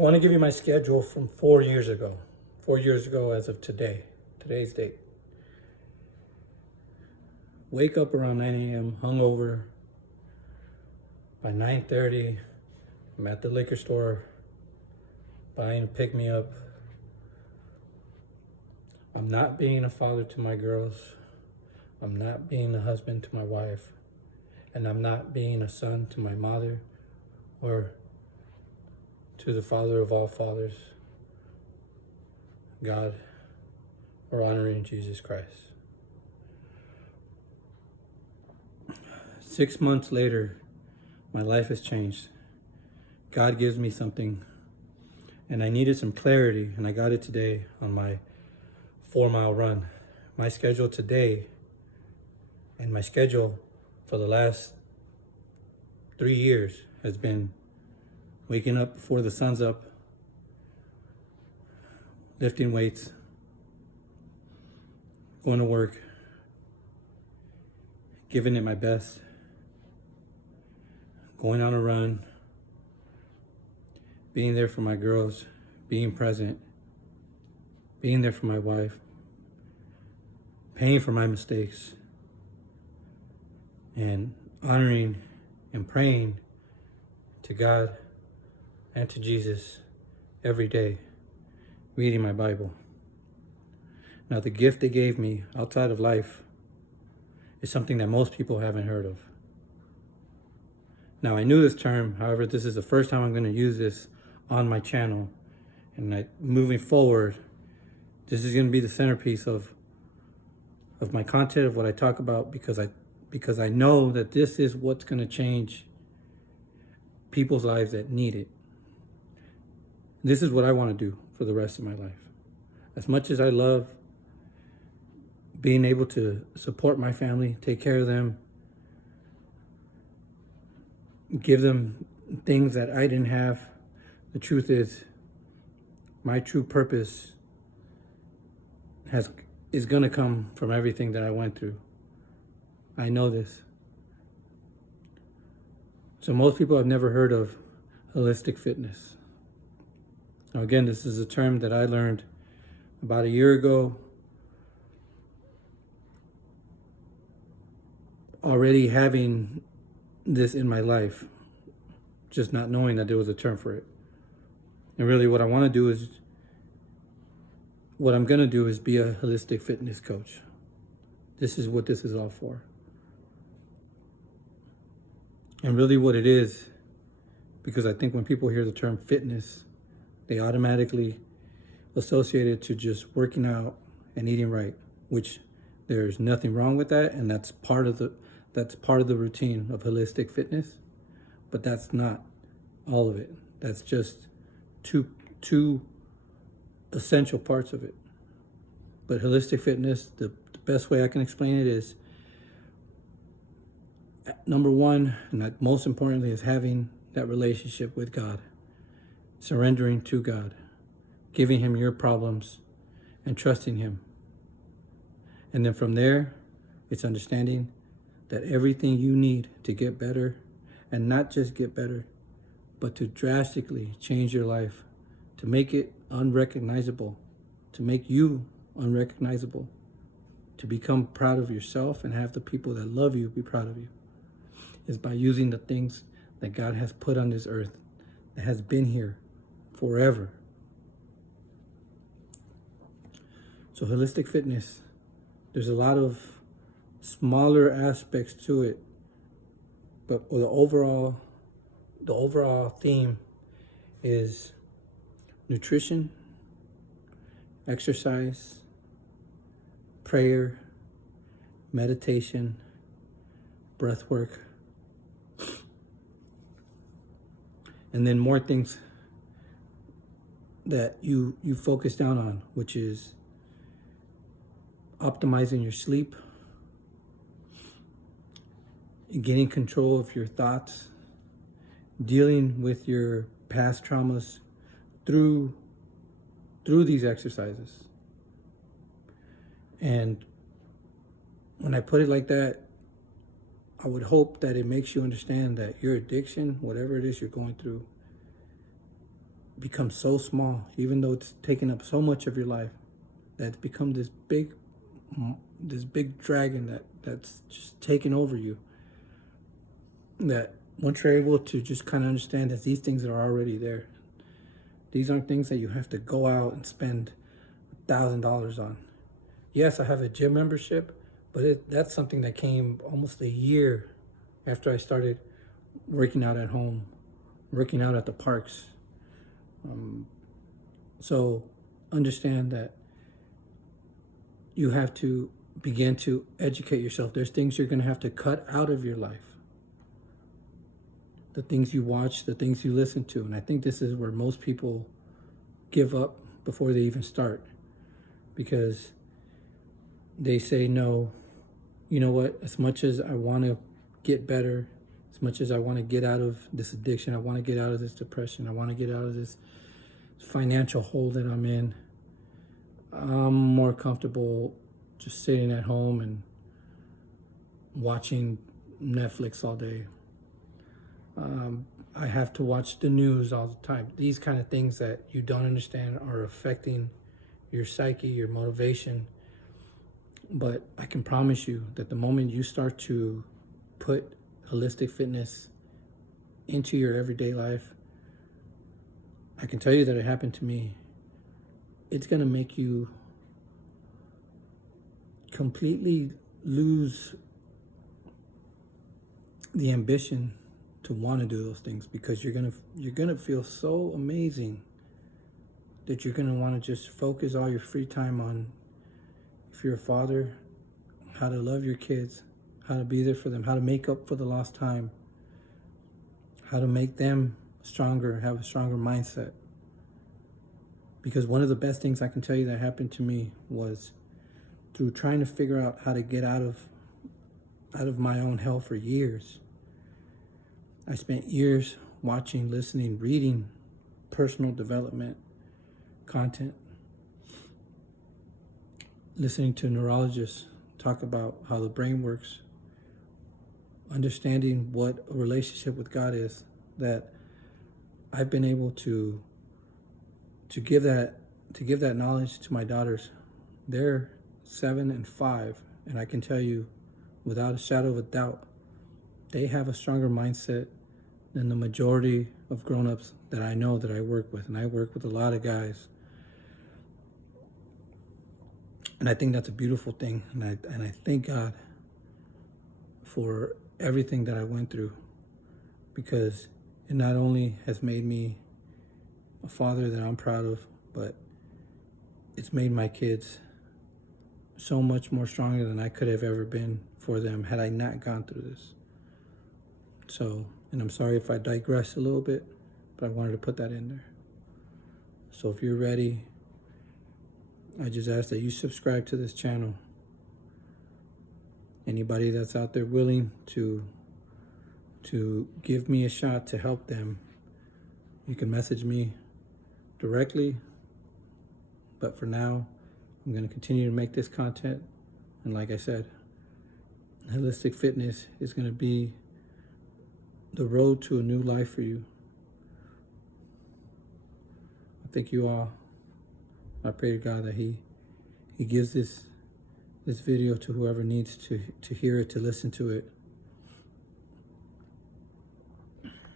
I want to give you my schedule from 4 years ago. 4 years ago as of today, today's date. Wake up around 9 a.m. hungover. By 9:30, I'm at the liquor store buying a pick-me-up. I'm not being a father to my girls. I'm not being a husband to my wife. And I'm not being a son to my mother or to the Father of all fathers, God, or honoring Jesus Christ. 6 months later, my life has changed. God gives me something, and I needed some clarity, and I got it today on my 4-mile run. My schedule today and my schedule for the last 3 years has been waking up before the sun's up, lifting weights, going to work, giving it my best, going on a run, being there for my girls, being present, being there for my wife, paying for my mistakes, and honoring and praying to God and to Jesus every day, reading my Bible. Now, the gift they gave me outside of life is something that most people haven't heard of. Now, I knew this term, however, this is the first time I'm going to use this on my channel. And moving forward, this is going to be the centerpiece of my content, of what I talk about, because I know that this is what's going to change people's lives that need it. This is what I want to do for the rest of my life. As much as I love being able to support my family, take care of them, give them things that I didn't have, the truth is, my true purpose is going to come from everything that I went through. I know this. So most people have never heard of holistic fitness. Now again, this is a term that I learned about a year ago, already having this in my life, just not knowing that there was a term for it. And really what I'm going to do is be a holistic fitness coach. This is what this is all for. And really what it is, because I think when people hear the term fitness, they automatically associate it to just working out and eating right, which there's nothing wrong with that, and that's part of the routine of holistic fitness. But that's not all of it. That's just two essential parts of it. But holistic fitness, the best way I can explain it is, number one, and that most importantly, is having that relationship with God, surrendering to God, giving Him your problems and trusting Him. And then from there, it's understanding that everything you need to get better, and not just get better, but to drastically change your life, to make it unrecognizable, to make you unrecognizable, to become proud of yourself and have the people that love you be proud of you, is by using the things that God has put on this earth, that has been here forever. So holistic fitness, there's a lot of smaller aspects to it, but the overall theme is nutrition, exercise, prayer, meditation, breath work, and then more things that you focus down on, which is optimizing your sleep, getting control of your thoughts, dealing with your past traumas through these exercises. And when I put it like that, I would hope that it makes you understand that your addiction, whatever it is you're going through, becomes so small, even though it's taken up so much of your life, that it's become this big dragon that's just taken over you. That once you're able to just kind of understand that these things are already there, these aren't things that you have to go out and spend $1,000 on. Yes, I have a gym membership, but that's something that came almost a year after I started working out at home, working out at the parks. So understand that you have to begin to educate yourself. There's things you're going to have to cut out of your life. The things you watch, the things you listen to. And I think this is where most people give up before they even start, because they say, no, you know what, as much as I want to get better, as much as I want to get out of this addiction, I want to get out of this depression, I want to get out of this financial hole that I'm in, I'm more comfortable just sitting at home and watching Netflix all day. I have to watch the news all the time. These kind of things that you don't understand are affecting your psyche, your motivation. But I can promise you that the moment you start to put holistic fitness into your everyday life, I can tell you that it happened to me. It's going to make you completely lose the ambition to want to do those things, because you're gonna feel so amazing that you're gonna want to just focus all your free time on, if you're a father, how to love your kids, how to be there for them, how to make up for the lost time, how to make them stronger, have a stronger mindset. Because one of the best things I can tell you that happened to me was through trying to figure out how to get out of my own hell for years. I spent years watching, listening, reading personal development content, listening to neurologists talk about how the brain works, understanding what a relationship with God is, that I've been able to give that knowledge to my daughters. They're 7 and 5, and I can tell you without a shadow of a doubt, they have a stronger mindset than the majority of grown-ups that I know, that I work with. And I work with a lot of guys. And I think that's a beautiful thing. And I thank God for everything that I went through, because it not only has made me a father that I'm proud of, but it's made my kids so much more stronger than I could have ever been for them had I not gone through this. So, and I'm sorry if I digress a little bit, but I wanted to put that in there. So if you're ready, I just ask that you subscribe to this channel. Anybody that's out there willing to give me a shot to help them, you can message me directly. But for now, I'm going to continue to make this content. And like I said, holistic fitness is going to be the road to a new life for you. I thank you all. I pray to God that He gives this video to whoever needs to hear it, to listen to it.